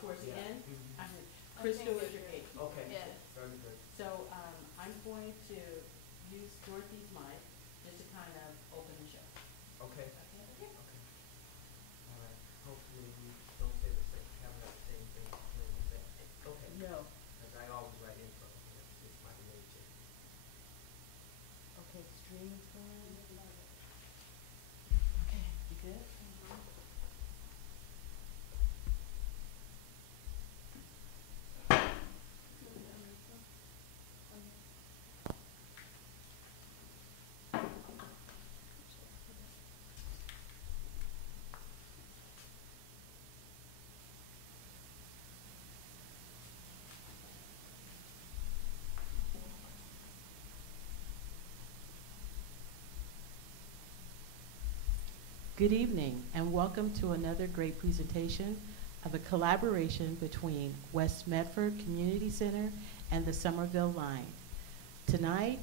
towards the Yeah. end. Mhm. Crystal is your gate. Okay, Yeah. very good. So I'm going to use Dorothy's mic just to kind of open the show. Okay. Okay? Okay. All right. Hopefully we don't say the same, have the same thing. Okay. No. Because I always write intro. It's my nature. Okay, stream's going. Okay, you good? Good evening, and welcome to another great presentation of a collaboration between West Medford Community Center and the Somerville Line. Tonight,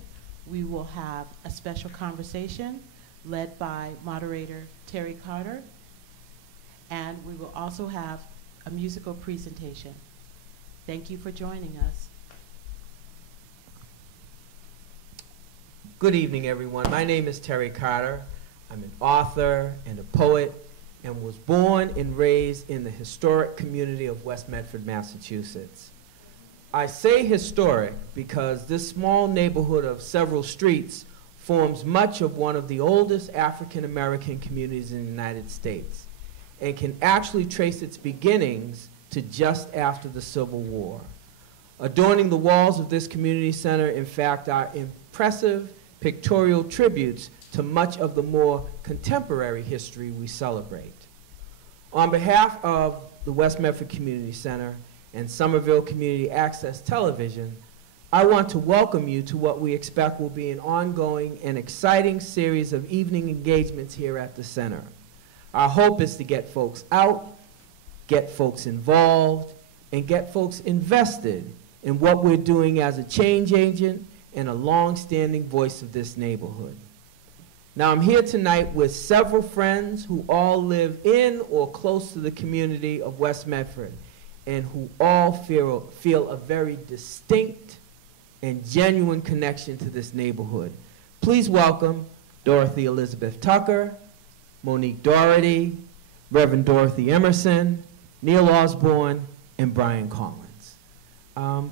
we will have a special conversation led by moderator Terry Carter, and we will also have a musical presentation. Thank you for joining us. Good evening, everyone. My name is Terry Carter. I'm an author and a poet and was born and raised in the historic community of West Medford, Massachusetts. I say historic because this small neighborhood of several streets forms much of one of the oldest African-American communities in the United States and can actually trace its beginnings to just after the Civil War. Adorning the walls of this community center, in fact, are impressive pictorial tributes to much of the more contemporary history we celebrate. On behalf of the West Medford Community Center and Somerville Community Access Television, I want to welcome you to what we expect will be an ongoing and exciting series of evening engagements here at the center. Our hope is to get folks out, get folks involved, and get folks invested in what we're doing as a change agent and a long-standing voice of this neighborhood. Now, I'm here tonight with several friends who all live in or close to the community of West Medford and who all feel a very distinct and genuine connection to this neighborhood. Please welcome Dorothy Elizabeth Tucker, Monique Doherty, Reverend Dorothy Emerson, Neil Osborne, and Brian Collins.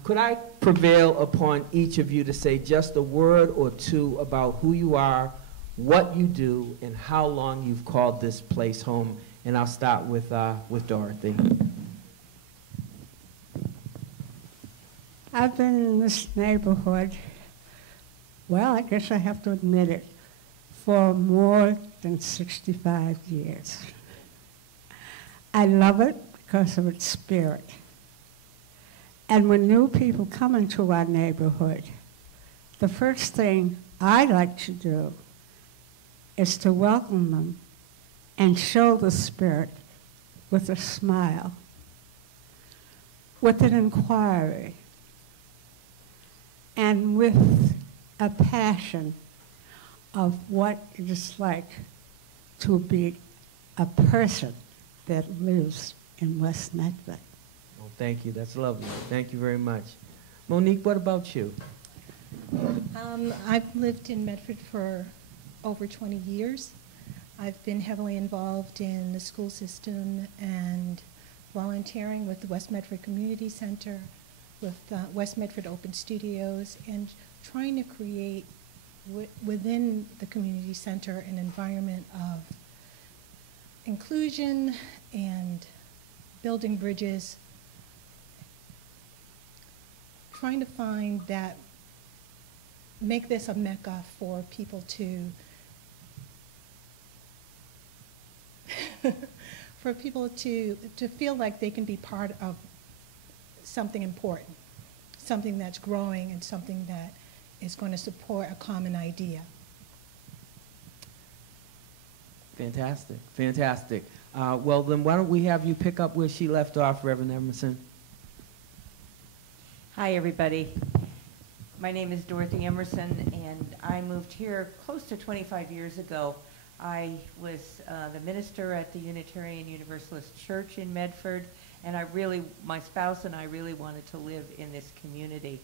Could I prevail upon each of you to say just a word or two about who you are, what you do, and how long you've called this place home? And I'll start with Dorothy. I've been in this neighborhood, well, I guess I have to admit it, for more than 65 years. I love it because of its spirit. And when new people come into our neighborhood, the first thing I like to do is to welcome them and show the spirit with a smile, with an inquiry, and with a passion of what it is like to be a person that lives in West Medford. Oh, thank you. That's lovely. Thank you very much. Monique, what about you? I've lived in Medford for over 20 years. I've been heavily involved in the school system and volunteering with the West Medford Community Center, with West Medford Open Studios, and trying to create within the community center an environment of inclusion and building bridges, trying to find that, make this a mecca for people to for people to feel like they can be part of something important, something that's growing and something that is going to support a common idea. Fantastic, fantastic. Well, then why don't we have you pick up where she left off, Reverend Emerson? Hi, everybody. My name is Dorothy Emerson, and I moved here close to 25 years ago. I was the minister at the Unitarian Universalist Church in Medford, And my spouse and I really wanted to live in this community.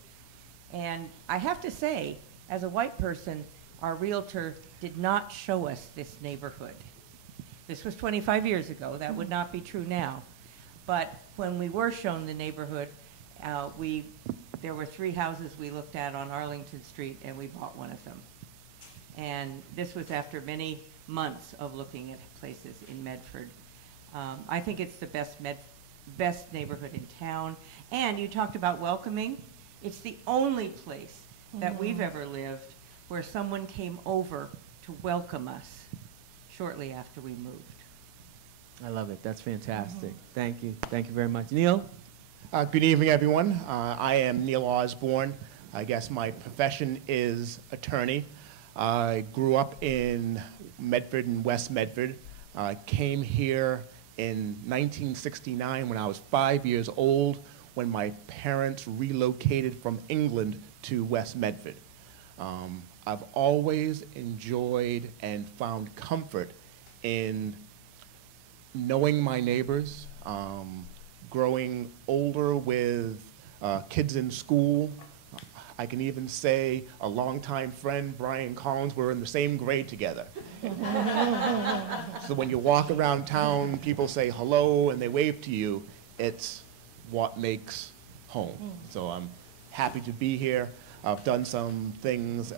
And I have to say, as a white person, our realtor did not show us this neighborhood. This was 25 years ago. That would not be true now. But when we were shown the neighborhood, there were 3 houses we looked at on Arlington Street, and we bought one of them. And this was after many months of looking at places in Medford. I think it's the best neighborhood in town. And you talked about welcoming. It's the only place that we've ever lived where someone came over to welcome us shortly after we moved. I love it. That's fantastic. Thank you. Thank you very much. Neil? Good evening, everyone. I am Neil Osborne. I guess my profession is attorney. I grew up in Medford and West Medford. Came here in 1969 when I was 5 years old, when my parents relocated from England to West Medford. I've always enjoyed and found comfort in knowing my neighbors, growing older with kids in school. I can even say a longtime friend, Brian Collins, we're in the same grade together. So when you walk around town, people say hello and they wave to you. It's what makes home. So I'm happy to be here. I've done some things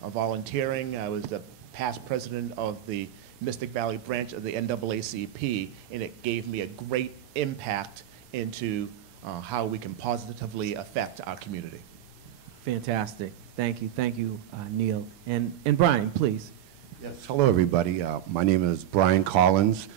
volunteering. I was the past president of the Mystic Valley branch of the NAACP, and it gave me a great impact into how we can positively affect our community. Fantastic. Thank you, Neil. And Brian, please. Yes, hello everybody. My name is Brian Collins.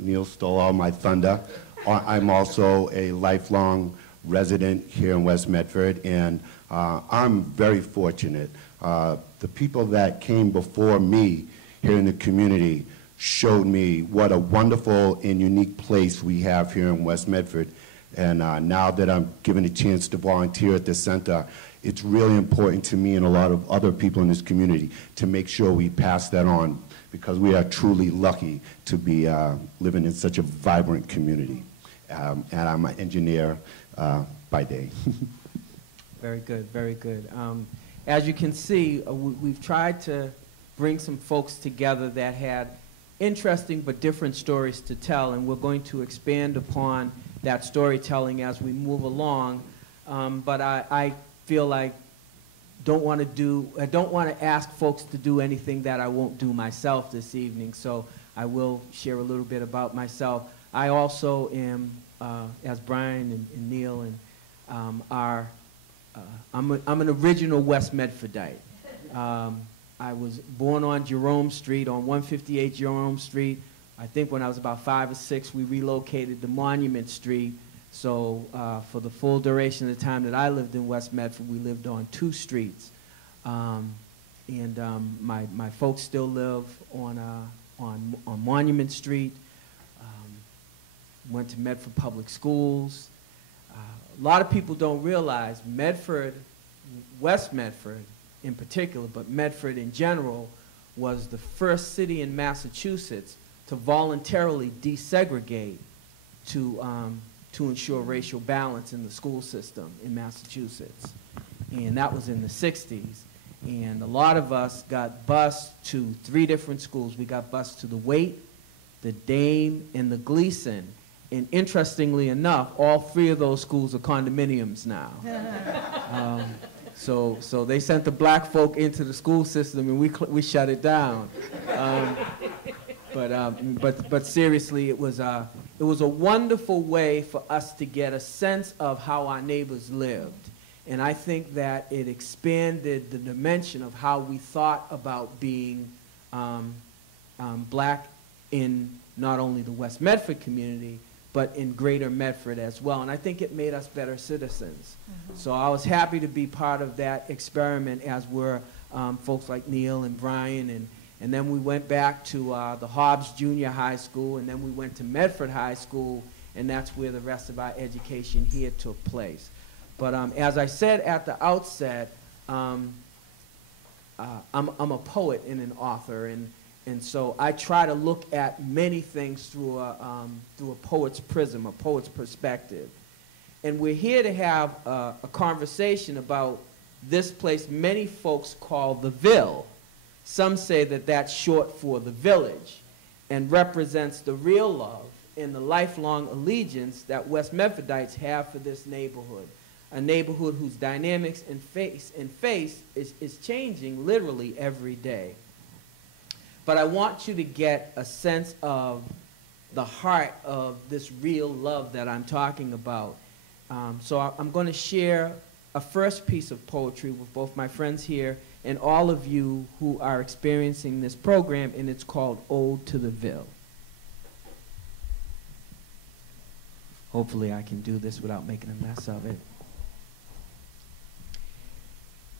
Neil stole all my thunder. I'm also a lifelong resident here in West Medford, and I'm very fortunate. The people that came before me here in the community showed me what a wonderful and unique place we have here in West Medford. And now that I'm given a chance to volunteer at the center, it's really important to me and a lot of other people in this community to make sure we pass that on, because we are truly lucky to be living in such a vibrant community. And I'm an engineer by day. Very good, very good. As you can see, we've tried to bring some folks together that had interesting but different stories to tell, and we're going to expand upon that storytelling as we move along. But I feel like I don't want to ask folks to do anything that I won't do myself this evening, so I will share a little bit about myself. I also am, as Brian and Neil and I'm an original West Medfordite. I was born on Jerome Street, on 158 Jerome Street. I think when I was about 5 or 6, we relocated to Monument Street. So for the full duration of the time that I lived in West Medford, we lived on 2 streets. And my folks still live on Monument Street. Went to Medford Public Schools. A lot of people don't realize Medford, West Medford in particular, but Medford in general, was the first city in Massachusetts to voluntarily desegregate to ensure racial balance in the school system in Massachusetts. And that was in the 60s. And a lot of us got bused to 3 different schools. We got bused to the Waite, the Dame, and the Gleason. And interestingly enough, all 3 of those schools are condominiums now. So they sent the black folk into the school system, and we shut it down. But seriously, it was a wonderful way for us to get a sense of how our neighbors lived. And I think that it expanded the dimension of how we thought about being black in not only the West Medford community, but in greater Medford as well. And I think it made us better citizens. So I was happy to be part of that experiment, as were folks like Neil and Brian. And then we went back to the Hobbs Junior High School, and then we went to Medford High School, and that's where the rest of our education here took place. But as I said at the outset, I'm a poet and an author, And so I try to look at many things through a poet's prism, a poet's perspective. And we're here to have a conversation about this place many folks call the Ville. Some say that that's short for the village and represents the real love and the lifelong allegiance that West Medfordites have for this neighborhood, a neighborhood whose dynamics and face is changing literally every day. But I want you to get a sense of the heart of this real love that I'm talking about. So I'm going to share a first piece of poetry with both my friends here and all of you who are experiencing this program, and it's called Ode to the Ville. Hopefully I can do this without making a mess of it.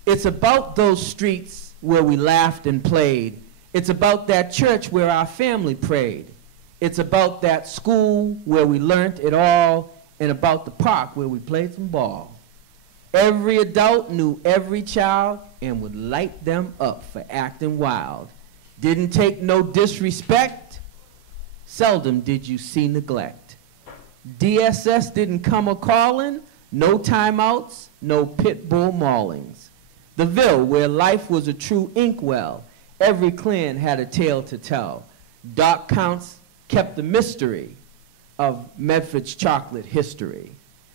It's about those streets where we laughed and played. It's about that church where our family prayed. It's about that school where we learned it all, and about the park where we played some ball. Every adult knew every child and would light them up for acting wild. Didn't take no disrespect. Seldom did you see neglect. DSS didn't come a-calling. No timeouts, no pit bull maulings. The Ville, where life was a true inkwell. Every clan had a tale to tell. Dark counts kept the mystery of Medford's chocolate history.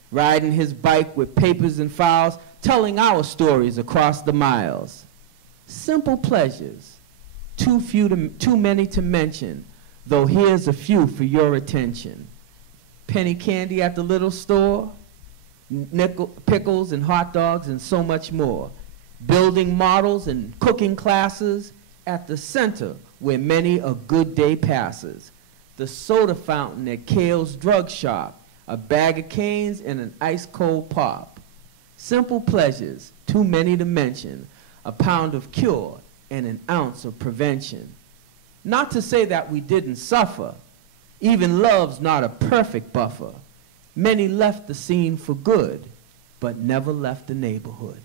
Riding his bike with papers and files, telling our stories across the miles. Simple pleasures, too many to mention, though here's a few for your attention. Penny candy at the little store, pickles and hot dogs and so much more. Building models and cooking classes at the center where many a good day passes. The soda fountain at Kale's drug shop, a bag of canes and an ice-cold pop. Simple pleasures, too many to mention, a pound of cure and an ounce of prevention. Not to say that we didn't suffer. Even love's not a perfect buffer. Many left the scene for good, but never left the neighborhood.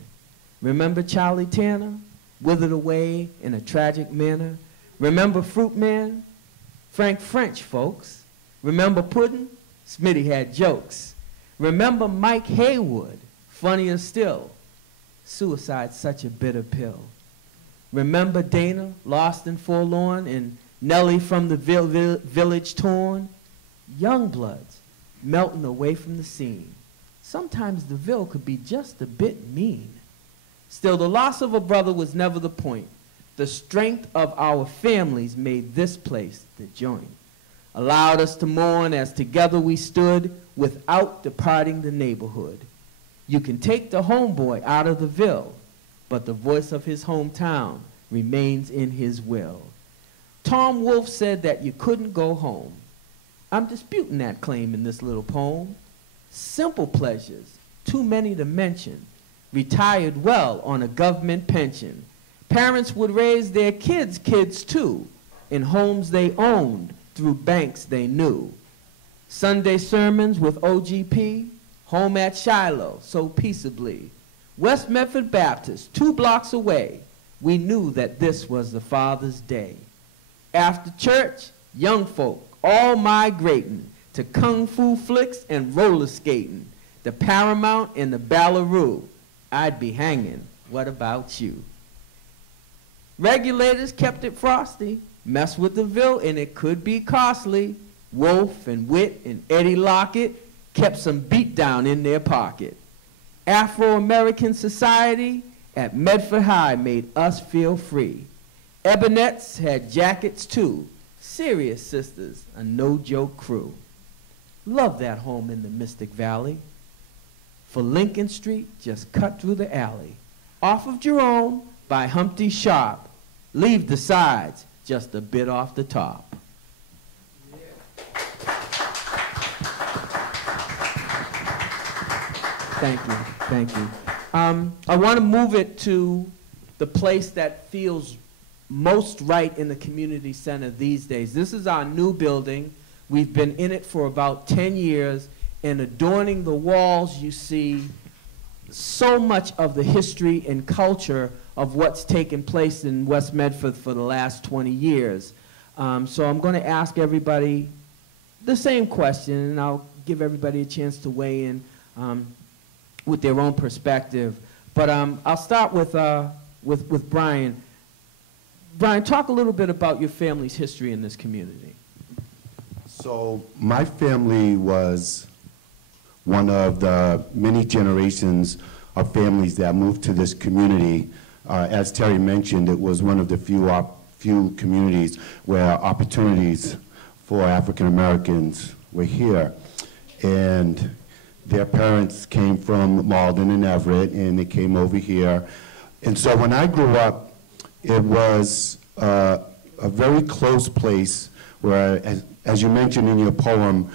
Remember Charlie Tanner, withered away in a tragic manner? Remember Fruit Man? Frank French, folks. Remember Puddin'? Smitty had jokes. Remember Mike Haywood? Funnier still. Suicide's such a bitter pill. Remember Dana, lost and forlorn, and Nellie from the village torn? Young bloods melting away from the scene. Sometimes the Ville could be just a bit mean. Still, the loss of a brother was never the point. The strength of our families made this place the joint. Allowed us to mourn as together we stood without departing the neighborhood. You can take the homeboy out of the Ville, but the voice of his hometown remains in his will. Tom Wolfe said that you couldn't go home. I'm disputing that claim in this little poem. Simple pleasures, too many to mention. Retired well on a government pension. Parents would raise their kids too, in homes they owned, through banks they knew. Sunday sermons with OGP, home at Shiloh, so peaceably. West Medford Baptist, 2 blocks away, we knew that this was the Father's Day. After church, young folk, all migrating to kung fu flicks and roller skating, the Paramount and the Ballaroo. I'd be hanging, what about you? Regulators kept it frosty. Mess with the Ville and it could be costly. Wolf and Witt and Eddie Lockett kept some beatdown in their pocket. Afro-American society at Medford High made us feel free. Ebonettes had jackets too. Serious sisters, a no-joke crew. Love that home in the Mystic Valley. For Lincoln Street, just cut through the alley. Off of Jerome by Humpty Sharp. Leave the sides just a bit off the top. Thank you. I want to move it to the place that feels most right in the community center these days. This is our new building. We've been in it for about 10 years, and adorning the walls you see so much of the history and culture of what's taken place in West Medford for the last 20 years. So I'm going to ask everybody the same question, and I'll give everybody a chance to weigh in with their own perspective. But I'll start with Brian. Brian, talk a little bit about your family's history in this community. So my family was one of the many generations of families that moved to this community. As Terry mentioned, it was one of the few communities where opportunities for African Americans were here. And their parents came from Malden and Everett, and they came over here. And so when I grew up, it was a very close place where, as you mentioned in your poem,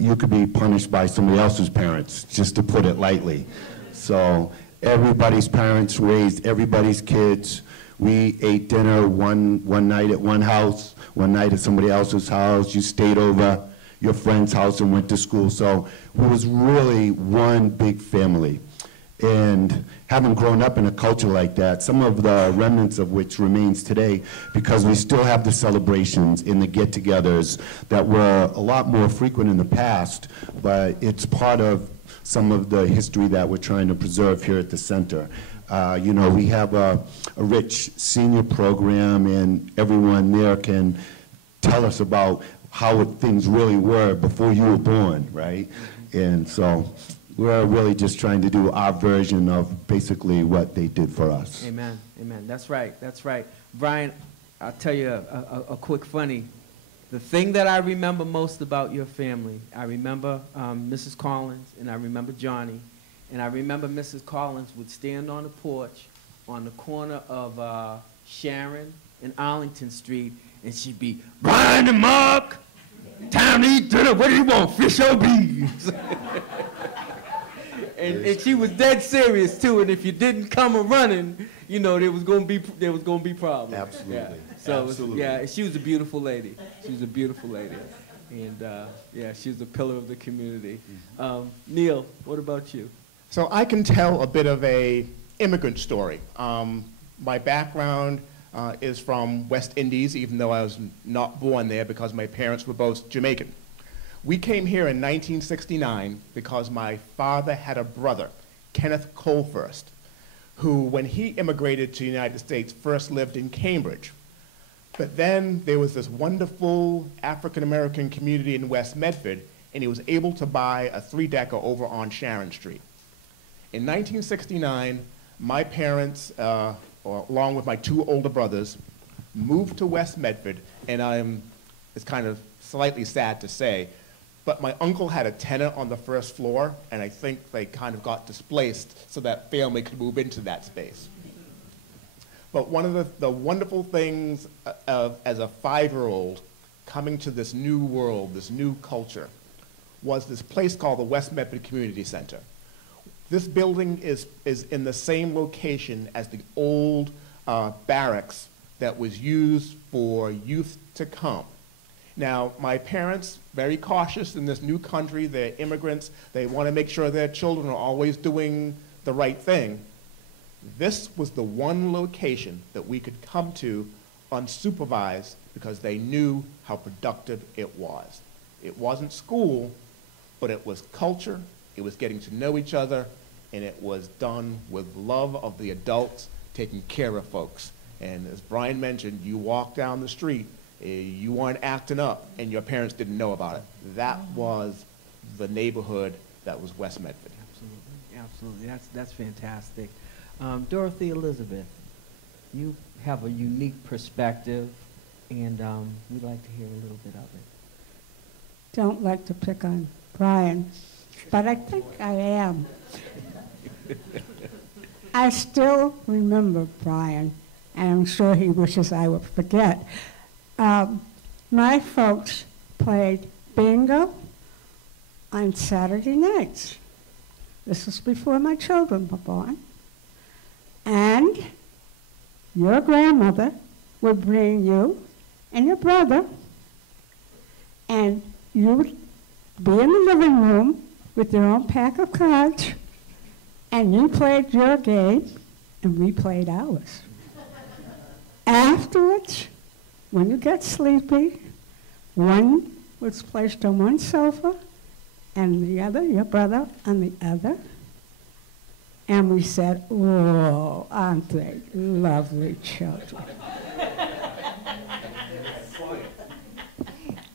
you could be punished by somebody else's parents, just to put it lightly. So everybody's parents raised everybody's kids. We ate dinner one night at one house, one night at somebody else's house. You stayed over your friend's house and went to school. So it was really one big family. And having grown up in a culture like that, some of the remnants of which remains today, because we still have the celebrations and the get-togethers that were a lot more frequent in the past, but it's part of some of the history that we're trying to preserve here at the center. You know, we have a rich senior program, and everyone there can tell us about how things really were before you were born, right? And so we're really just trying to do our version of basically what they did for us. Amen, amen. That's right, that's right. Brian, I'll tell you a quick funny. The thing that I remember most about your family, I remember Mrs. Collins, and I remember Johnny, and I remember Mrs. Collins would stand on the porch on the corner of Sharon and Arlington Street, and she'd be, Brian and Mark, time to eat dinner, what do you want, fish or beans? And she was dead serious too, and if you didn't come running, you know, there was gonna be problems. Absolutely. Yeah. So absolutely. yeah, she was a beautiful lady. She was a beautiful lady, and yeah, she was a pillar of the community. Neil, what about you? So I can tell a bit of a immigrant story. My background is from West Indies, even though I was not born there because my parents were both Jamaican. We came here in 1969 because my father had a brother, Kenneth Colehurst, who, when he immigrated to the United States, first lived in Cambridge. But then there was this wonderful African-American community in West Medford, and he was able to buy a 3-decker over on Sharon Street. In 1969, my parents, along with my 2 older brothers, moved to West Medford, and it's kind of slightly sad to say, but my uncle had a tenant on the first floor, and I think they kind of got displaced so that family could move into that space. But one of the wonderful things as a 5-year-old coming to this new world, this new culture, was this place called the West Medford Community Center. This building is in the same location as the old barracks that was used for youth to come. Now, my parents, very cautious in this new country, they're immigrants, they want to make sure their children are always doing the right thing. This was the one location that we could come to unsupervised because they knew how productive it was. It wasn't school, but it was culture, it was getting to know each other, and it was done with love of the adults taking care of folks. And as Brian mentioned, you walk down the street, you weren't acting up, and your parents didn't know about it. That was the neighborhood that was West Medford. Absolutely, absolutely. That's fantastic. Dorothy Elizabeth, you have a unique perspective, and we'd like to hear a little bit of it. Don't like to pick on Brian, but I think I am. I still remember Brian, and I'm sure he wishes I would forget. My folks played bingo on Saturday nights. This was before my children were born. And your grandmother would bring you and your brother, and you would be in the living room with your own pack of cards, And you played your game, and we played ours. Afterwards, when you get sleepy, one was placed on one sofa, and the other, your brother, on the other. And we said, oh, aren't they lovely children?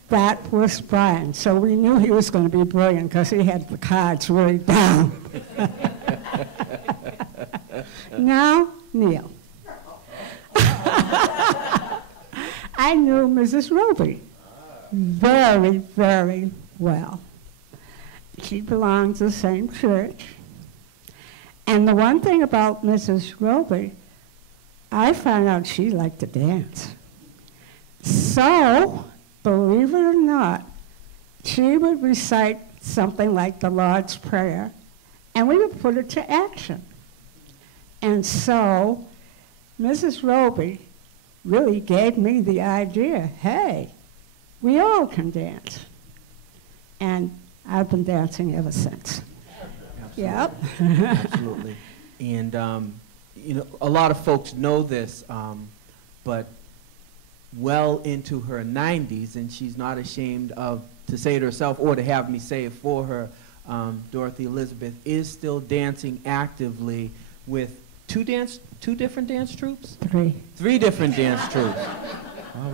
That was Brian. So we knew he was going to be brilliant because he had the cards really down. Now, Neil. I knew Mrs. Roby very, very well. She belonged to the same church. And the one thing about Mrs. Roby, I found out she liked to dance. So, believe it or not, she would recite something like the Lord's Prayer, and we would put it to action. And so, Mrs. Roby really gave me the idea, hey, we all can dance. And I've been dancing ever since. Yep. Absolutely. And, you know, a lot of folks know this, but well into her 90s, and she's not ashamed to say it herself or to have me say it for her, Dorothy Elizabeth is still dancing actively with two different dance troupes? Three different dance troupes. All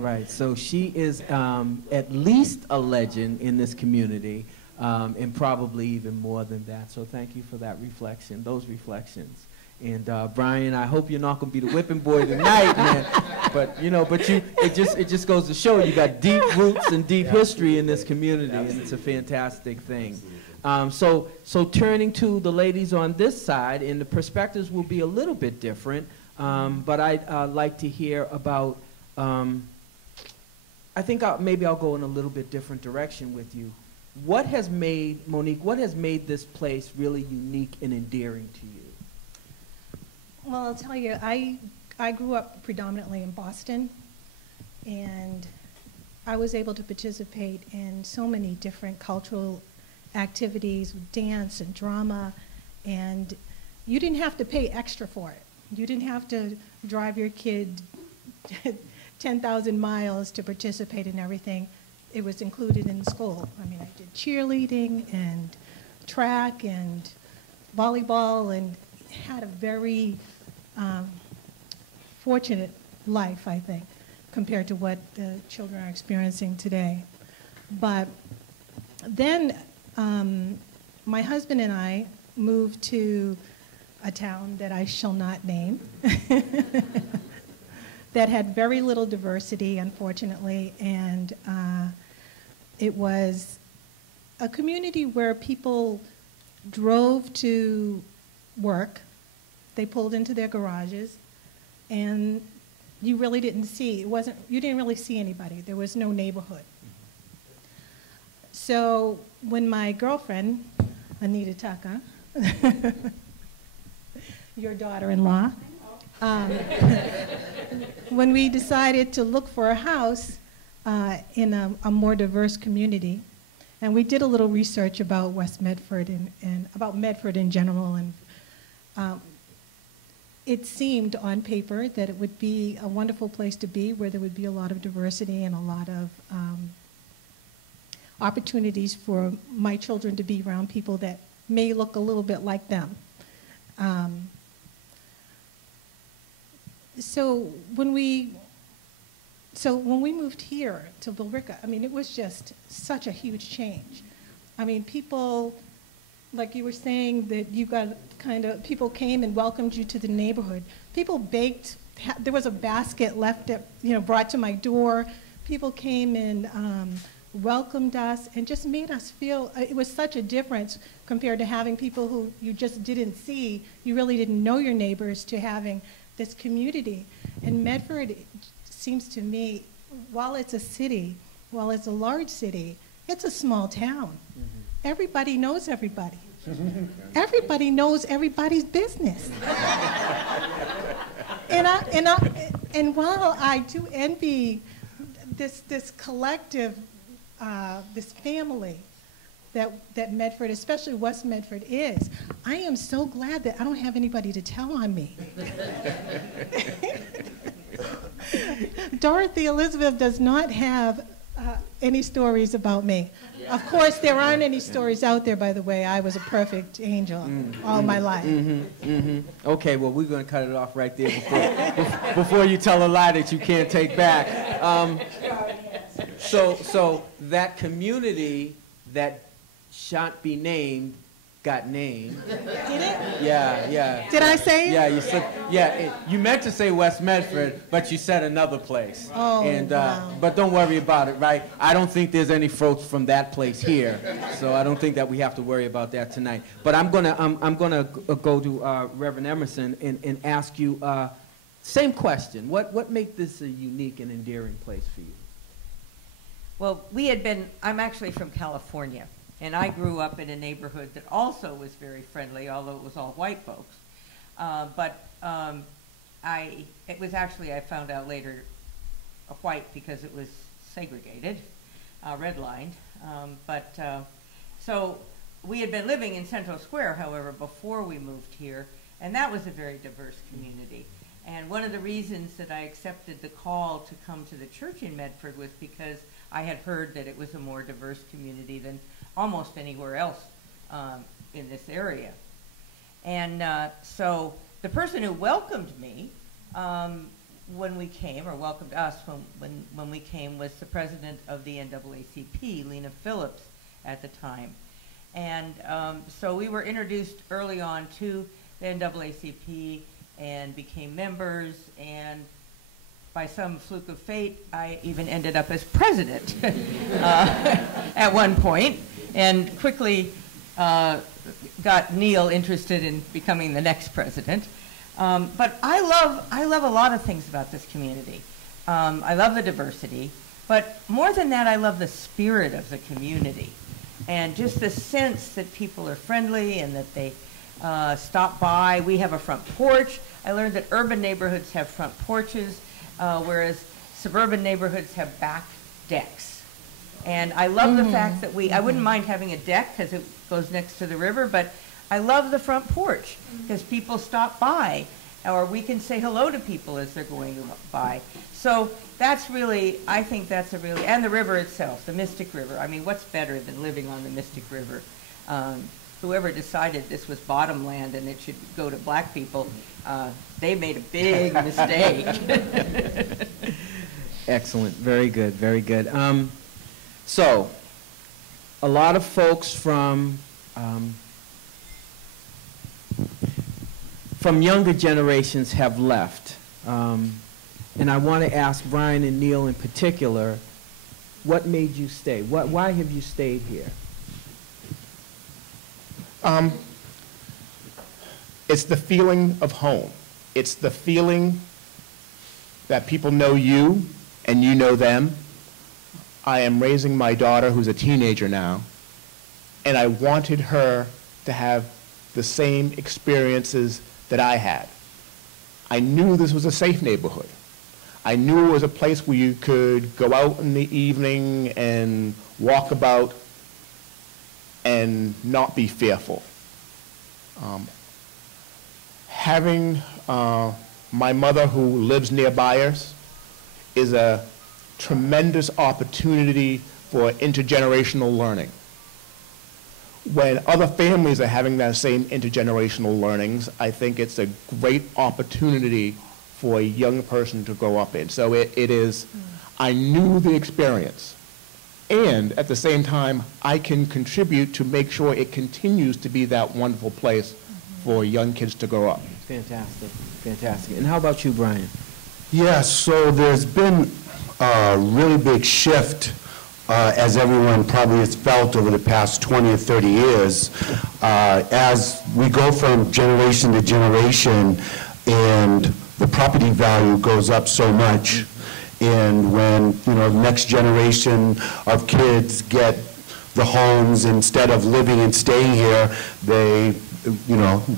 right. So she is at least a legend in this community, and probably even more than that. So thank you for that reflection, those reflections. And Brian, I hope you're not going to be the whipping boy tonight, man. But it just goes to show you got deep roots and deep history in this community, and it's a fantastic thing. So turning to the ladies on this side, and the perspectives will be a little bit different, but I'd like to hear about, I think maybe I'll go in a little bit different direction with you. What has made, Monique, what has made this place really unique and endearing to you? Well, I'll tell you, I grew up predominantly in Boston, and I was able to participate in so many different cultural activities, dance and drama, and you didn't have to pay extra for it. You didn't have to drive your kid 10,000 miles to participate in everything. It was included in school. I mean, I did cheerleading and track and volleyball, and had a very fortunate life, I think, compared to what the children are experiencing today. But then my husband and I moved to a town that I shall not name that had very little diversity, unfortunately, and it was a community where people drove to work. They pulled into their garages, and you really didn't see, you didn't really see anybody. There was no neighborhood. So when my girlfriend, Anita Tucker, your daughter-in-law, when we decided to look for a house in a more diverse community, and we did a little research about West Medford and about Medford in general, and it seemed on paper that it would be a wonderful place to be, where there would be a lot of diversity and a lot of opportunities for my children to be around people that may look a little bit like them. So when we moved here to Billerica, I mean, it was just such a huge change. I mean, people, like you were saying, that you got people came and welcomed you to the neighborhood. People baked, there was a basket left brought to my door. People came and welcomed us and just made us feel, it was such a difference compared to having people who you just didn't see, you really didn't know your neighbors, to having this community. And Medford seems to me, while it's a city, while it's a large city, it's a small town. Mm-hmm. Everybody knows everybody. Everybody knows everybody's business. And while I do envy this collective, this family, that Medford, especially West Medford, is. I am so glad that I don't have anybody to tell on me. Dorothy Elizabeth does not have any stories about me. Of course, there aren't any stories out there, by the way. I was a perfect angel all my life. Okay, well, we're going to cut it off right there before you tell a lie that you can't take back. So that community that shan't be named got named. Did it? Yeah. Did I say it? Yeah, you said. Yeah, you meant to say West Medford, but you said another place. Oh, and wow. But don't worry about it, right? I don't think there's any folks from that place here, so I don't think that we have to worry about that tonight. But I'm gonna go to Reverend Emerson and ask you same question. What makes this a unique and endearing place for you? Well, I'm actually from California, and I grew up in a neighborhood that also was very friendly, although it was all white folks. It was actually, I found out later, a white because it was segregated, redlined. So we had been living in Central Square, however, before we moved here, and that was a very diverse community. And one of the reasons that I accepted the call to come to the church in Medford was because I had heard that it was a more diverse community than almost anywhere else in this area. And so the person who welcomed me when we came, or welcomed us when we came, was the president of the NAACP, Lena Phillips, at the time. And so we were introduced early on to the NAACP and became members, and by some fluke of fate, I even ended up as president at one point, and quickly got Neil interested in becoming the next president. But I love a lot of things about this community. I love the diversity, but more than that, I love the spirit of the community, and just the sense that people are friendly and that they stop by. We have a front porch. I learned that urban neighborhoods have front porches, whereas suburban neighborhoods have back decks. And I love the fact that I wouldn't mind having a deck because it goes next to the river, but I love the front porch because people stop by, or we can say hello to people as they're going by. So that's really, I think that's a really, and the river itself, the Mystic River. I mean, what's better than living on the Mystic River? Whoever decided this was bottom land and it should go to black people, they made a big mistake. Excellent. Very good. Very good. So, a lot of folks from younger generations have left. And I want to ask Brian and Neil in particular, what made you stay? Why have you stayed here? It's the feeling of home. It's the feeling that people know you and you know them. I am raising my daughter, who's a teenager now, and I wanted her to have the same experiences that I had. I knew this was a safe neighborhood. I knew it was a place where you could go out in the evening and walk about and not be fearful. Having my mother, who lives nearby us, is a tremendous opportunity for intergenerational learning. When other families are having that same intergenerational learnings, I think it's a great opportunity for a young person to grow up in. So it is, I knew the experience, and at the same time, I can contribute to make sure it continues to be that wonderful place for young kids to grow up. Fantastic, fantastic. And how about you, Brian? Yes, so there's been a really big shift, as everyone probably has felt over the past 20 or 30 years, as we go from generation to generation, and the property value goes up so much. And when, the next generation of kids get the homes, instead of living and staying here, they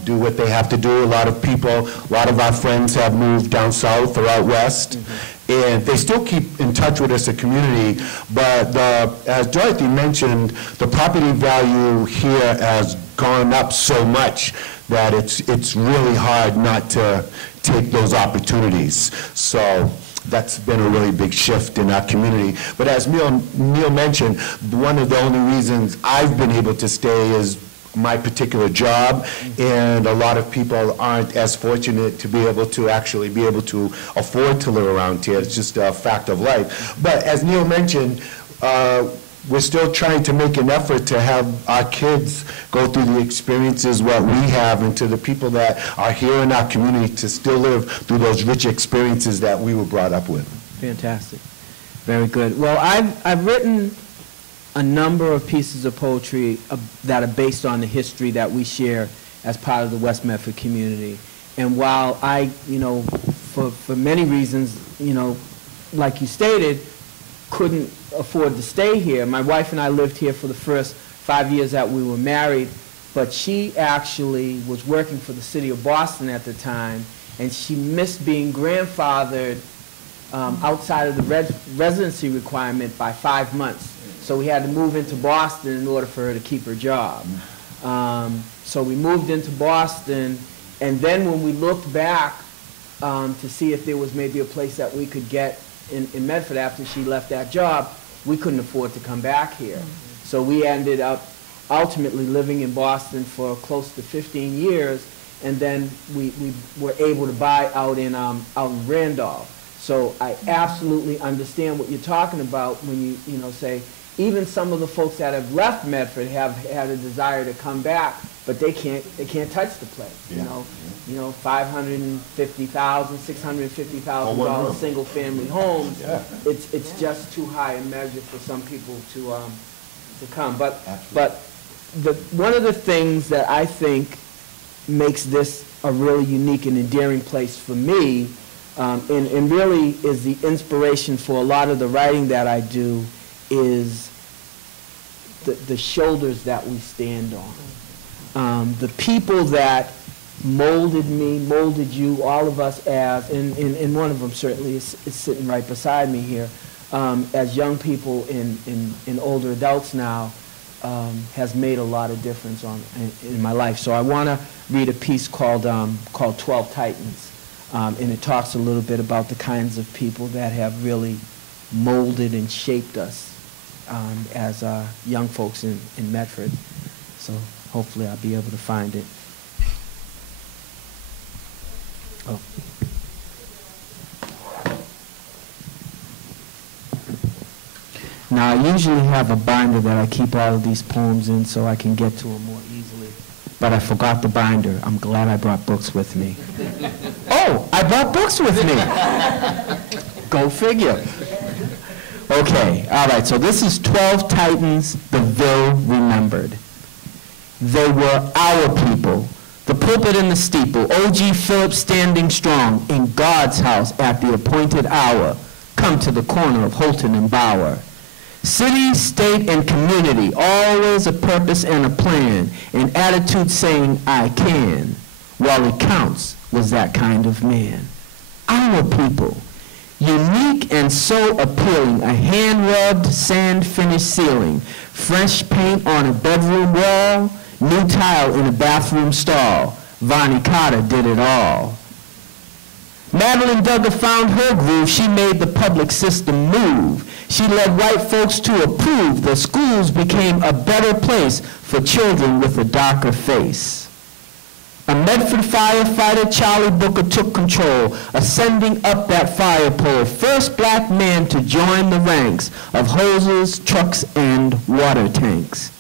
do what they have to do. A lot of people, a lot of our friends have moved down south or out west. and they still keep in touch with us, the community, but as Dorothy mentioned, the property value here has gone up so much that it's really hard not to take those opportunities. So that's been a really big shift in our community. But as Neil mentioned, one of the only reasons I've been able to stay is my particular job, and a lot of people aren't as fortunate to be able to afford to live around here. It's just a fact of life. But as Neil mentioned, we're still trying to make an effort to have our kids go through the experiences what we have, and to the people that are here in our community to still live through those rich experiences that we were brought up with. Fantastic. Very good. Well, I've written a number of pieces of poetry that are based on the history that we share as part of the West Medford community. And while I, for many reasons, like you stated, couldn't afford to stay here. My wife and I lived here for the first 5 years that we were married, but she actually was working for the city of Boston at the time, and she missed being grandfathered outside of the residency requirement by 5 months. So we had to move into Boston in order for her to keep her job. So we moved into Boston, and then when we looked back to see if there was maybe a place that we could get in Medford after she left that job, we couldn't afford to come back here. So we ended up ultimately living in Boston for close to 15 years, and then we were able to buy out in Randolph. So I absolutely understand what you're talking about when you say, even some of the folks that have left Medford have had a desire to come back, but they can't touch the place. Yeah. $550,000, $650,000 single family homes. Yeah. It's just too high a measure for some people to come. But one of the things that I think makes this a really unique and endearing place for me, and really is the inspiration for a lot of the writing that I do, is the shoulders that we stand on. The people that molded me, molded you, all of us and one of them certainly is sitting right beside me here, as young people and older adults now, has made a lot of difference in my life. So I want to read a piece called 12 Titans, and it talks a little bit about the kinds of people that have really molded and shaped us as young folks in Medford. So hopefully I'll be able to find it. Oh. Now, I usually have a binder that I keep all of these poems in so I can get to them more easily. But I forgot the binder. I'm glad I brought books with me. Oh, I brought books with me. Go figure. Okay, all right, so this is 12 Titans the Ville remembered. They were our people, the pulpit and the steeple, O.G. Phillips standing strong in God's house at the appointed hour, come to the corner of Holton and Bower. City, state, and community, always a purpose and a plan, an attitude saying, I can. While it counts was that kind of man. Our people, unique and so appealing, a hand-rubbed, sand-finished ceiling, fresh paint on a bedroom wall, new tile in a bathroom stall. Vonnie Carter did it all. Madeline Duggar found her groove. She made the public system move. She led white folks to approve. The schools became a better place for children with a darker face. A Medford firefighter, Charlie Booker, took control, ascending up that fire pole, first black man to join the ranks of hoses, trucks, and water tanks.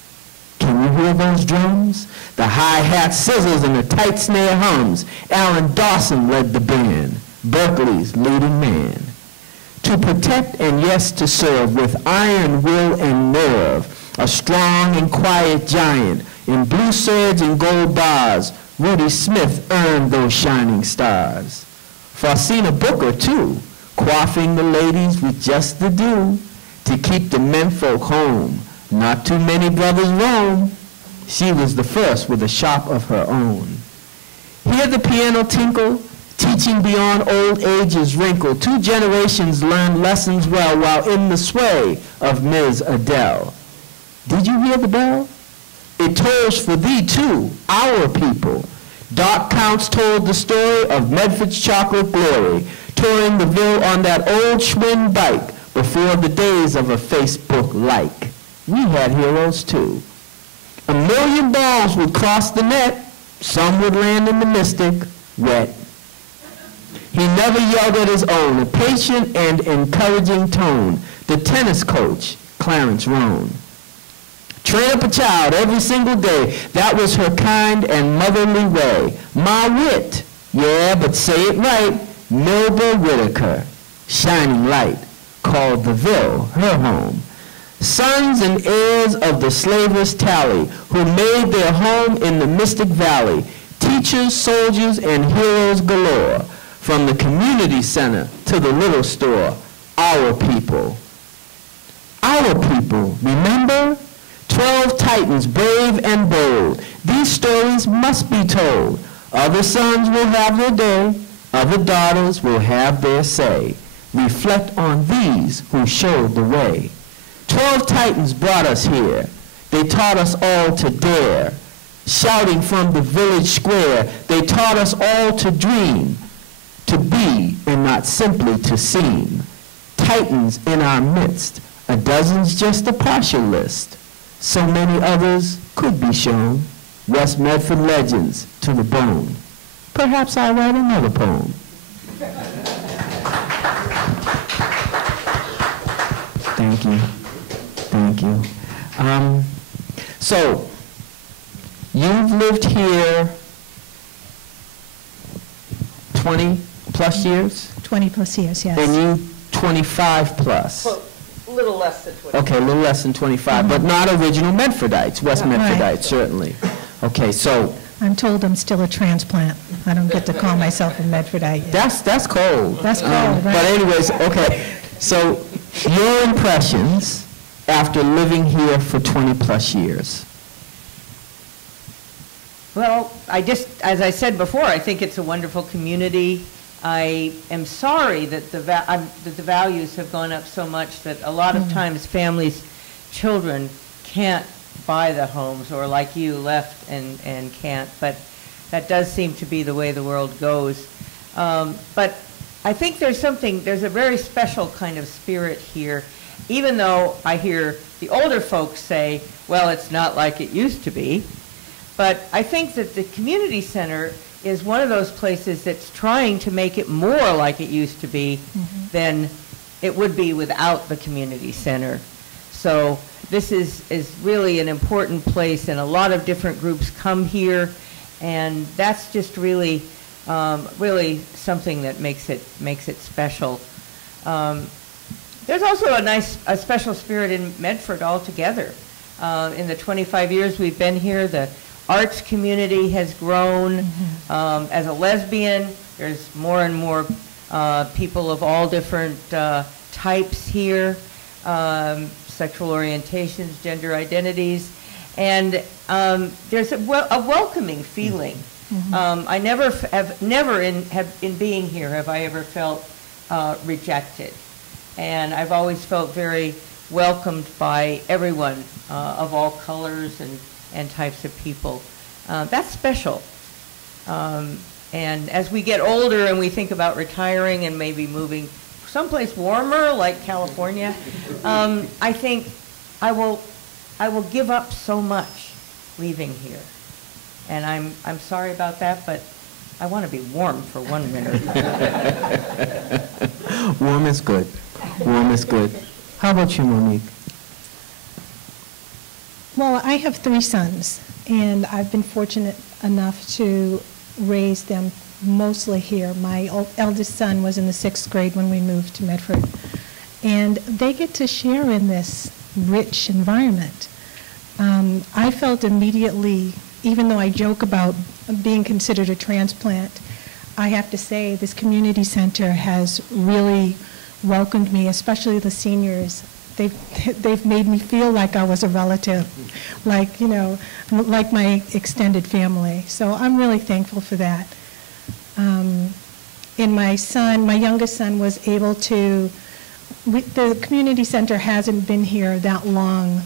Can you hear those drums? The hi-hat sizzles and the tight snare hums. Alan Dawson led the band, Berkeley's leading man. To protect and yes to serve with iron will and nerve, a strong and quiet giant in blue serge and gold bars, Rudy Smith earned those shining stars. Faustina Booker, too, quaffing the ladies with just the dew to keep the menfolk home. Not too many brothers roam. She was the first with a shop of her own. Hear the piano tinkle, Teaching beyond old age's wrinkle, 2 generations learned lessons well while in the sway of Ms. Adele. Did you hear the bell? It tolls for thee too, our people. Dark counts told the story of Medford's chocolate glory, touring the Ville on that old Schwinn bike before the days of a Facebook like. We had heroes too. 1,000,000 balls would cross the net, some would land in the Mystic, wet. He never yelled at his own, a patient and encouraging tone. The tennis coach, Clarence Roan. Train up a child every single day. That was her kind and motherly way. My wit, yeah, but say it right. Milburn Whitaker, shining light, called the Ville her home. Sons and heirs of the slavers' tally, who made their home in the Mystic Valley. Teachers, soldiers, and heroes galore. From the community center to the little store. Our people. Our people, remember? 12 titans, brave and bold. These stories must be told. Other sons will have their day. Other daughters will have their say. Reflect on these who showed the way. 12 titans brought us here. They taught us all to dare. Shouting from the village square, they taught us all to dream, to be and not simply to seem. Titans in our midst, a dozen's just a partial list. So many others could be shown. West Medford legends to the bone. Perhaps I'll write another poem. Thank you. Thank you. So, you've lived here 20 plus years? 20 plus years, yes. And you 25 plus? Well, a little less than 20. Okay, a little less than 25, but not original Medfordites, West Medfordites, Right. certainly. Okay, so I'm told I'm still a transplant. I don't get to call myself a Medfordite yet. that's cold. That's cold, right. But anyways, okay, so your impressions after living here for 20 plus years? Well, as I said before, I think it's a wonderful community. I am sorry that the values have gone up so much that a lot of times families, children can't buy the homes, or like you, left and can't. But that does seem to be the way the world goes. But I think there's a very special kind of spirit here, even though I hear the older folks say, well, it's not like it used to be. But I think that the community center is one of those places that's trying to make it more like it used to be than it would be without the community center. So this is really an important place, and a lot of different groups come here, and that's just really, really something that makes it special. There's also a special spirit in Medford altogether. In the 25 years we've been here, the arts community has grown. As a lesbian, there's more and more people of all different types here, sexual orientations, gender identities, and there's a welcoming feeling. I in being here have I ever felt rejected, and I've always felt very welcomed by everyone of all colors and types of people. That's special. And as we get older and we think about retiring and maybe moving someplace warmer like California, I think I will give up so much leaving here. And I'm sorry about that, but I want to be warm for one winter. Warm is good. Warm is good. How about you, Monique? Well, I have 3 sons, and I've been fortunate enough to raise them mostly here. My eldest son was in the 6th grade when we moved to Medford, and they get to share in this rich environment. I felt immediately, even though I joke about being considered a transplant, I have to say this community center has really welcomed me, especially the seniors. They've made me feel like I was a relative, like my extended family. So I'm really thankful for that. And my youngest son was able to, the community center hasn't been here that long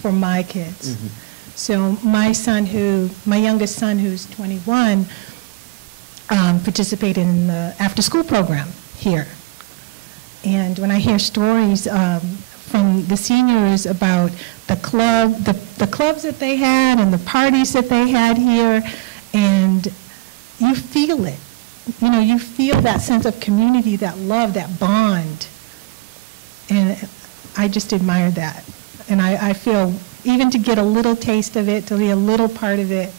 for my kids. Mhm. So my youngest son, who's 21, participated in the after-school program here. And when I hear stories from the seniors about the clubs that they had and the parties that they had here, and you feel it. You know, you feel that sense of community, that love, that bond. And I just admire that. And I feel, even to get a little taste of it, to be a little part of it,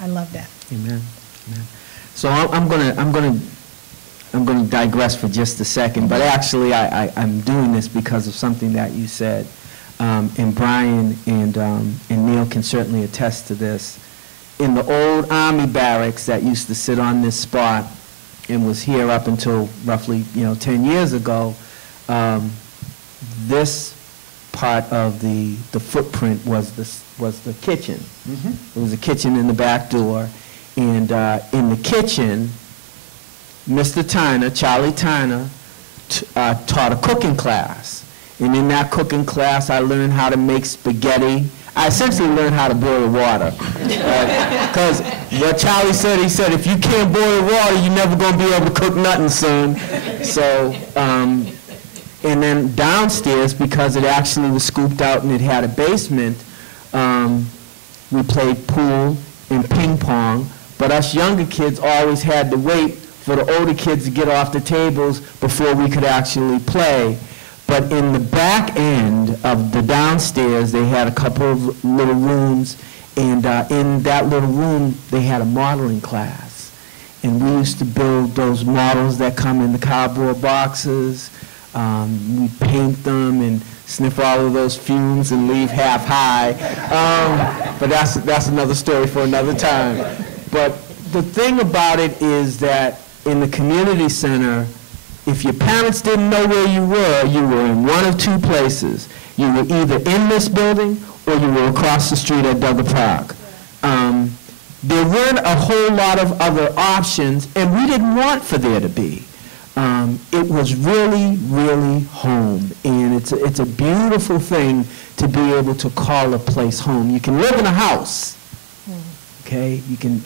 I love that. Amen. Amen. So I'm gonna digress for just a second, but actually I'm doing this because of something that you said, and Brian and Neil can certainly attest to this. In the old Army barracks that used to sit on this spot and was here up until roughly 10 years ago, this part of the footprint was the kitchen. Mm-hmm. There was a kitchen in the back door, and in the kitchen, Mr. Tyner, Charlie Tyner, taught a cooking class. And in that cooking class, I learned how to make spaghetti. I essentially learned how to boil water. Because what Charlie said, he said, if you can't boil water, you're never going to be able to cook nothing, son. So, and then downstairs, because it actually was scooped out and it had a basement, we played pool and ping pong. But us younger kids always had to wait for the older kids to get off the tables before we could actually play. But in the back end of the downstairs, they had a couple of little rooms, and in that little room, they had a modeling class. And we used to build those models that come in the cardboard boxes. We paint them and sniff all of those fumes and leave half high. But that's another story for another time. But the thing about it is that in the community center, if your parents didn't know where you were in one of two places. You were either in this building or you were across the street at Douglas Park. There weren't a whole lot of other options, and we didn't want for there to be. It was really, really home, and it's a beautiful thing to be able to call a place home. You can live in a house, okay? You can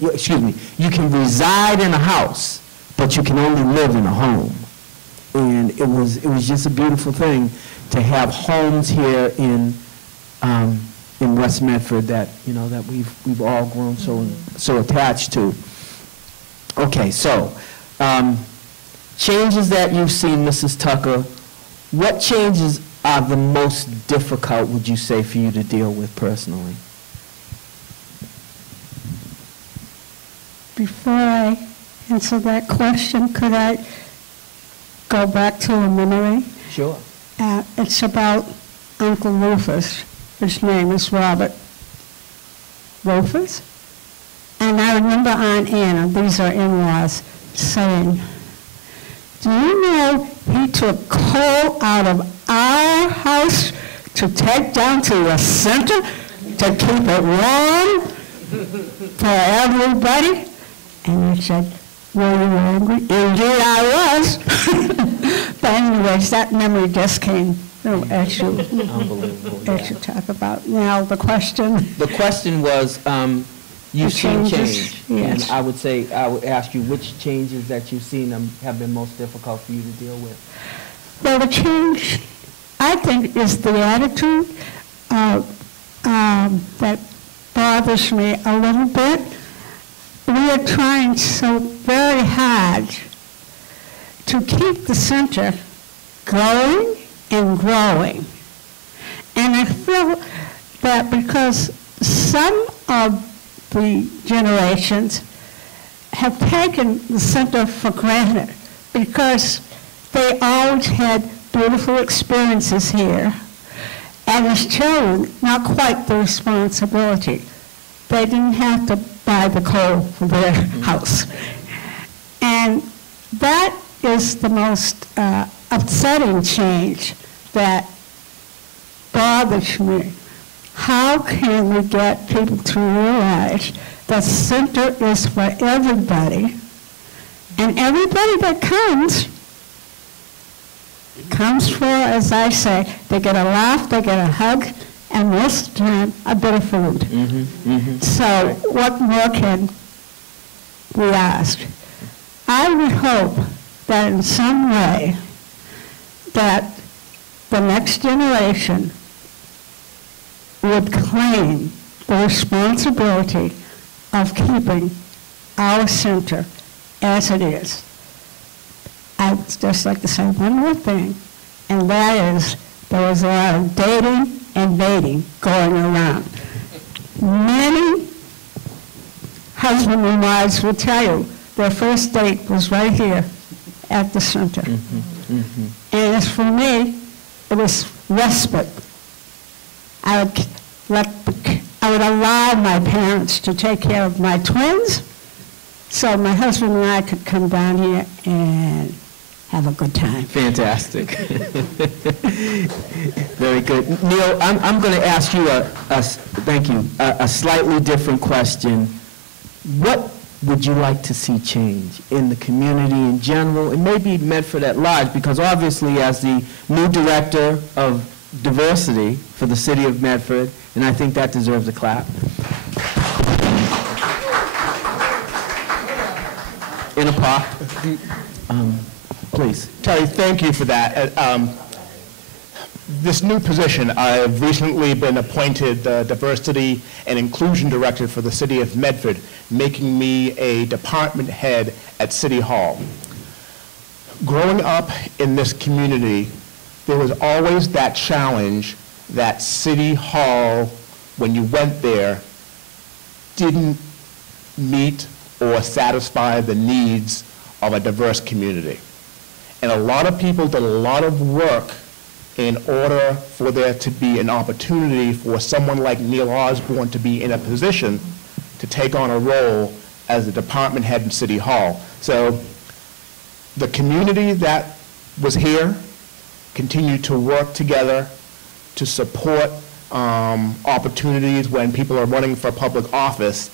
reside in a house, but you can only live in a home. And it was just a beautiful thing to have homes here in West Medford that that we've all grown so attached to. Okay, so changes that you've seen, Mrs. Tucker. What changes are the most difficult, would you say, for you to deal with personally? Before I answer that question, could I go back to a memory? Sure. It's about Uncle Rufus. His name is Robert Rufus. And I remember Aunt Anna, these are in-laws, saying, do you know he took coal out of our house to take down to the center to keep it warm for everybody? And I said, were you angry? Indeed I was. But anyways, that memory just came as you talk about. Now the question. The question was, you've seen changes, change. yes. And I would ask you which changes that you've seen have been most difficult for you to deal with. Well, the change, I think, is the attitude that bothers me a little bit. We are trying so very hard to keep the center going and growing. And I feel that because some of the generations have taken the center for granted because they always had beautiful experiences here. And as children, not quite the responsibility. They didn't have to buy the coal for their house. And that is the most upsetting change that bothers me. How can we get people to realize that center is for everybody And everybody that comes for, as I say, they get a laugh, they get a hug, and most of the time, a bit of food. So what more can we ask? I would hope that in some way that the next generation would claim the responsibility of keeping our center as it is. I would just like to say one more thing, and that is there was a lot of dating and mating going around. Many husband and wives will tell you their first date was right here at the center. And as for me, it was respite. I would allow my parents to take care of my twins, so my husband and I could come down here and have a good time. Fantastic. Very good. Neil, I'm going to ask you a slightly different question. What would you like to see change in the community in general, and maybe Medford at large? Because obviously, as the new director of diversity for the city of Medford, and I think that deserves a clap. In a pop. Please. Terry, thank you for that. This new position, I've recently been appointed the Diversity and Inclusion Director for the City of Medford, making me a department head at City Hall. Growing up in this community, there was always that challenge that City Hall, when you went there, didn't meet or satisfy the needs of a diverse community. And a lot of people did a lot of work in order for there to be an opportunity for someone like Neil Osborne to be in a position to take on a role as a department head in City Hall. So the community that was here continued to work together to support opportunities when people are running for public office,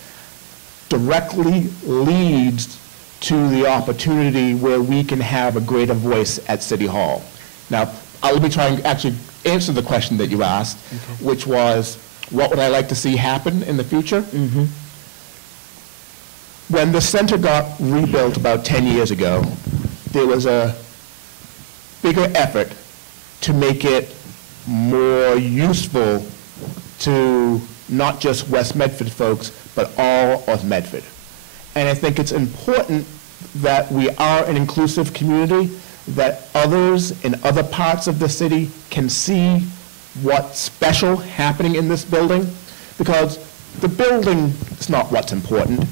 directly leads to the opportunity where we can have a greater voice at City Hall. Now, I'll be trying to actually answer the question that you asked, which was, what would I like to see happen in the future? When the center got rebuilt about 10 years ago, there was a bigger effort to make it more useful to not just West Medford folks, but all of Medford. And I think it's important that we are an inclusive community, that others in other parts of the city can see what's special happening in this building, because the building is not what's important.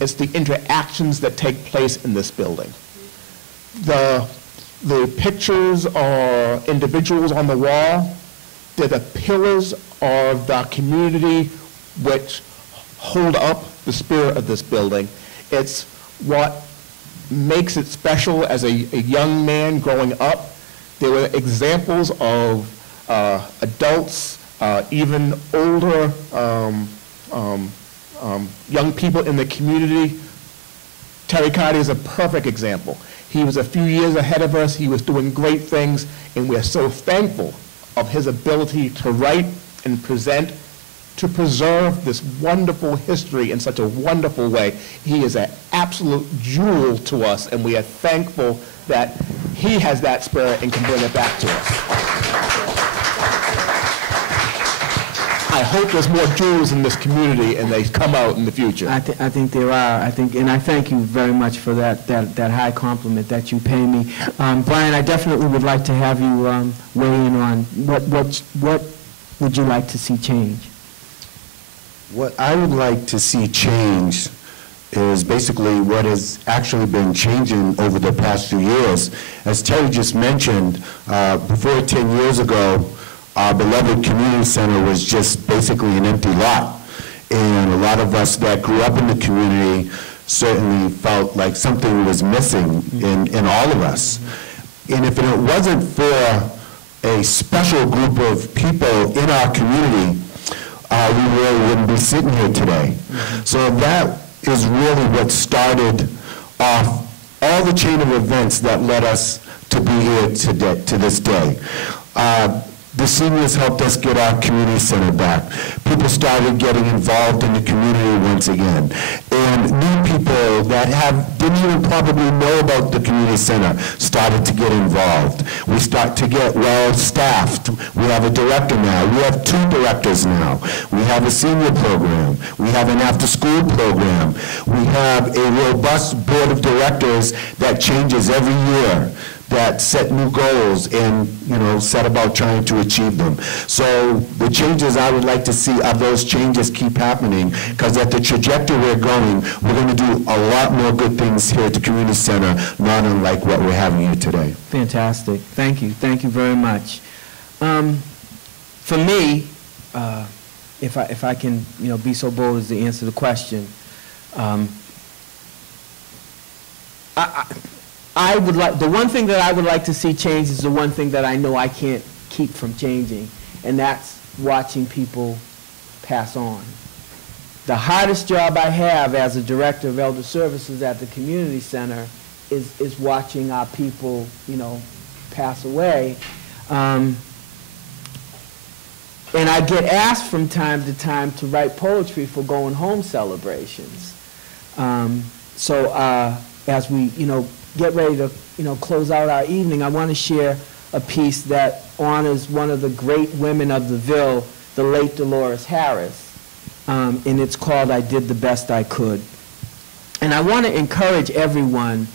It's the interactions that take place in this building. The pictures or individuals on the wall, they're the pillars of the community which hold up the spirit of this building. It's what makes it special as a young man growing up. There were examples of adults, even older young people in the community. Terry Carter is a perfect example. He was a few years ahead of us. He was doing great things, and we're so thankful of his ability to write and present, to preserve this wonderful history in such a wonderful way. He is an absolute jewel to us, and we are thankful that he has that spirit and can bring it back to us. I hope there's more jewels in this community and they come out in the future. I think there are. And I thank you very much for that high compliment that you pay me. Brian, I definitely would like to have you weigh in on what would you like to see change? What I would like to see change is basically what has actually been changing over the past few years. As Terry just mentioned, before 10 years ago, our beloved community center was just basically an empty lot. And a lot of us that grew up in the community certainly felt like something was missing in all of us. And if it wasn't for a special group of people in our community, we really wouldn't be sitting here today. So that is really what started off all the chain of events that led us to be here to this day. The seniors helped us get our community center back. People started getting involved in the community once again. And new people that didn't even probably know about the community center started to get involved. We start to get well-staffed. We have a director now. We have 2 directors now. We have a senior program. We have an after-school program. We have a robust board of directors that changes every year, that set new goals and, set about trying to achieve them. So the changes I would like to see are those changes keep happening, because at the trajectory we're going to do a lot more good things here at the community center, not unlike what we're having here today. Fantastic. Thank you. Thank you very much. For me, if I can, be so bold as to answer the question, I would like, the one thing that I would like to see change is the one thing that I know I can't keep from changing, and that's watching people pass on. The hardest job I have as a director of elder services at the community center is watching our people, pass away. And I get asked from time to time to write poetry for going home celebrations. As we, get ready to, close out our evening, I want to share a piece that honors one of the great women of the Ville, the late Dolores Harris, and it's called I Did the Best I Could. And I want to encourage everyone,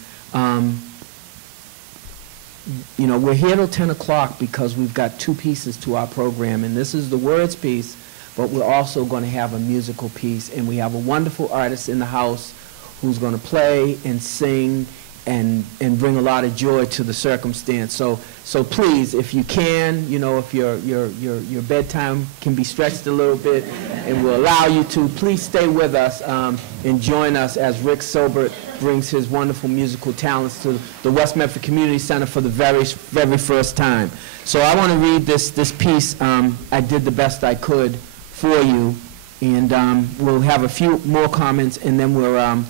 we're here till 10 o'clock because we've got 2 pieces to our program, and this is the words piece, but we're also going to have a musical piece, and we have a wonderful artist in the house who's going to play and sing and bring a lot of joy to the circumstance. So please, if you can, if your bedtime can be stretched a little bit and will allow you to, please stay with us and join us as Rick Sobert brings his wonderful musical talents to the West Medford Community Center for the very first time. So I want to read this piece, I Did the Best I Could, for you, and we'll have a few more comments, and then we're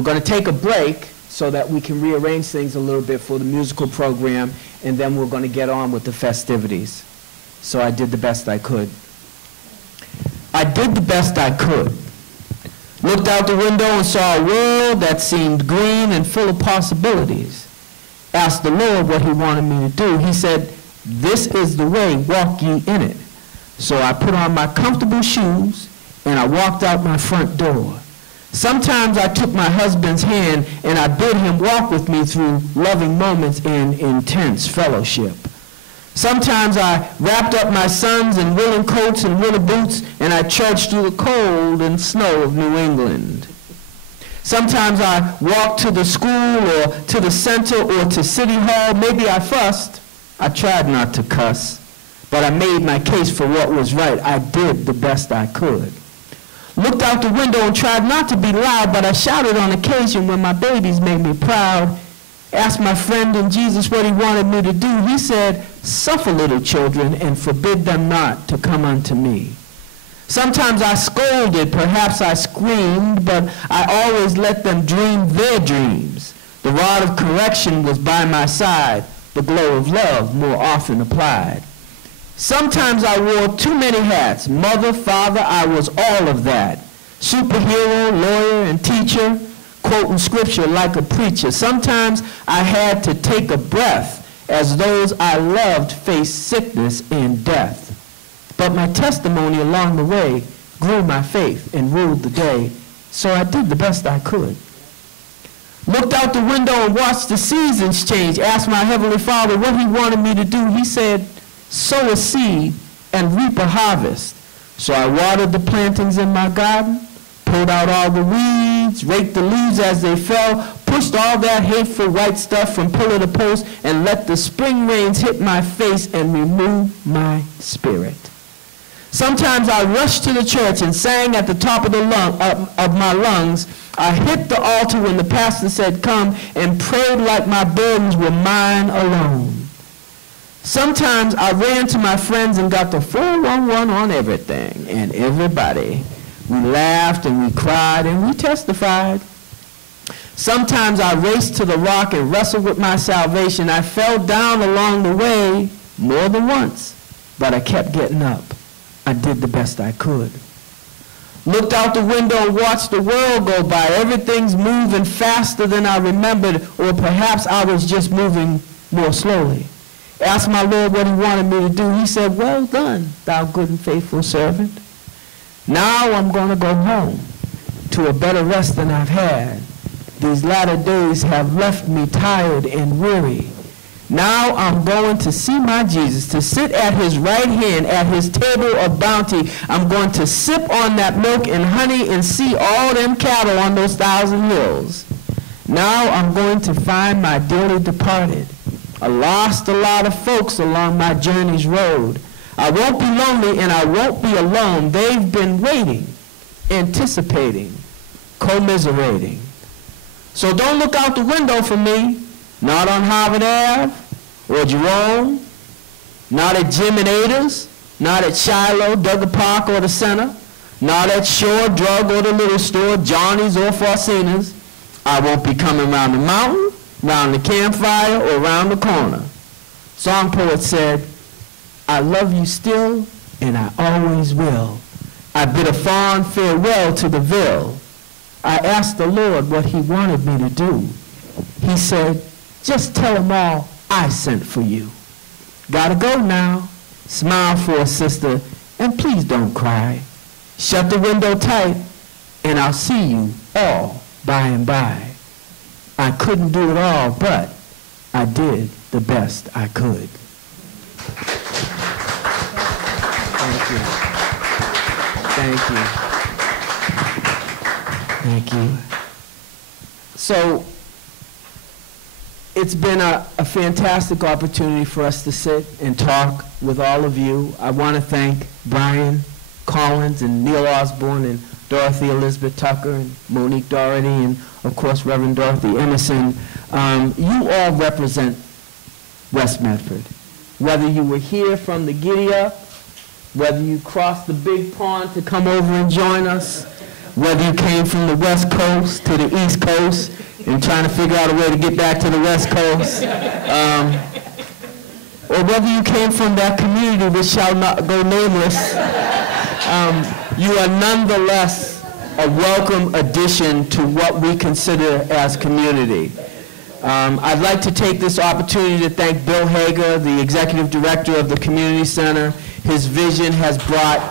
going to take a break so that we can rearrange things a little bit for the musical program, and then we're going to get on with the festivities. So I did the best I could. I did the best I could. Looked out the window and saw a world that seemed green and full of possibilities. Asked the Lord what he wanted me to do. He said, "This is the way, walk ye in it." So I put on my comfortable shoes and I walked out my front door. Sometimes I took my husband's hand and I bid him walk with me through loving moments in intense fellowship. Sometimes I wrapped up my sons in woolen coats and winter boots and I trudged through the cold and snow of New England. Sometimes I walked to the school or to the center or to City Hall. Maybe I fussed. I tried not to cuss, but I made my case for what was right. I did the best I could. Looked out the window and tried not to be loud, but I shouted on occasion when my babies made me proud. Asked my friend in Jesus what he wanted me to do. He said, "Suffer little children and forbid them not to come unto me." Sometimes I scolded, perhaps I screamed, but I always let them dream their dreams. The rod of correction was by my side, the glow of love more often applied. Sometimes I wore too many hats. Mother, father, I was all of that. Superhero, lawyer, and teacher, quoting scripture like a preacher. Sometimes I had to take a breath as those I loved faced sickness and death. But my testimony along the way grew my faith and ruled the day, so I did the best I could. Looked out the window and watched the seasons change. Asked my Heavenly Father what he wanted me to do. He said, "Sow a seed and reap a harvest." So I watered the plantings in my garden, pulled out all the weeds, raked the leaves as they fell, pushed all that hateful white stuff from pillar to post, and let the spring rains hit my face and remove my spirit. Sometimes I rushed to the church and sang at the top of my lungs. I hit the altar when the pastor said come and prayed like my burdens were mine alone. Sometimes I ran to my friends and got the 411 on everything and everybody. We laughed and we cried and we testified. Sometimes I raced to the rock and wrestled with my salvation. I fell down along the way more than once, but I kept getting up. I did the best I could. Looked out the window and watched the world go by. Everything's moving faster than I remembered, or perhaps I was just moving more slowly. Asked my Lord what he wanted me to do. He said, well done, thou good and faithful servant. Now I'm going to go home to a better rest than I've had. These latter days have left me tired and weary. Now I'm going to see my Jesus, to sit at his right hand at his table of bounty. I'm going to sip on that milk and honey and see all them cattle on those 1,000 hills. Now I'm going to find my dearly departed. I lost a lot of folks along my journey's road. I won't be lonely and I won't be alone. They've been waiting, anticipating, commiserating. So don't look out the window for me, not on Harvard Ave or Jerome, not at Jim and Ada's, not at Shiloh, Duggar Park or the Center, not at Shore Drug or the Little Store, Johnny's or Faustina's. I won't be coming around the mountain, round the campfire, or round the corner. Song poet said, I love you still, and I always will. I bid a fond farewell to the Ville. I asked the Lord what he wanted me to do. He said, just tell them all I sent for you. Gotta go now. Smile for a sister, and please don't cry. Shut the window tight, and I'll see you all by and by. I couldn't do it all, but I did the best I could. Thank you. Thank you. Thank you. So, it's been a fantastic opportunity for us to sit and talk with all of you. I want to thank Brian Collins and Neil Osborne and Dorothy Elizabeth Tucker and Monique Doherty and, of course, Reverend Dorothy Emerson. You all represent West Medford. Whether you were here from the giddy-up, whether you crossed the big pond to come over and join us, whether you came from the West Coast to the East Coast and trying to figure out a way to get back to the West Coast, or whether you came from that community which shall not go nameless, you are nonetheless a welcome addition to what we consider as community. I'd like to take this opportunity to thank Bill Hager, the Executive Director of the Community Center. His vision has brought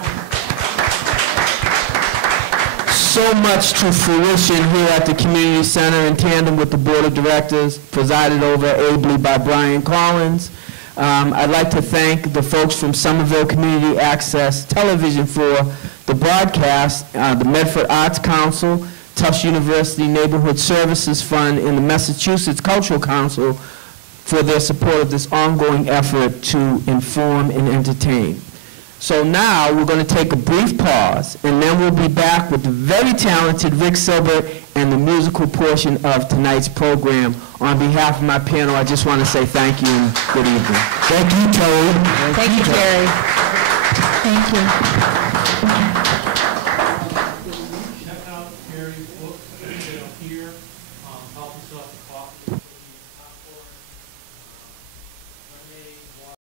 so much to fruition here at the Community Center in tandem with the Board of Directors, presided over ably by Brian Collins. I'd like to thank the folks from Somerville Community Access Television for the broadcast, the Medford Arts Council, Tufts University Neighborhood Services Fund, and the Massachusetts Cultural Council for their support of this ongoing effort to inform and entertain. So now we're going to take a brief pause, and then we'll be back with the very talented Rick Silbert and the musical portion of tonight's program. On behalf of my panel, I just want to say thank you and good evening. Thank you, Terry. Thank you, Terry. Thank you.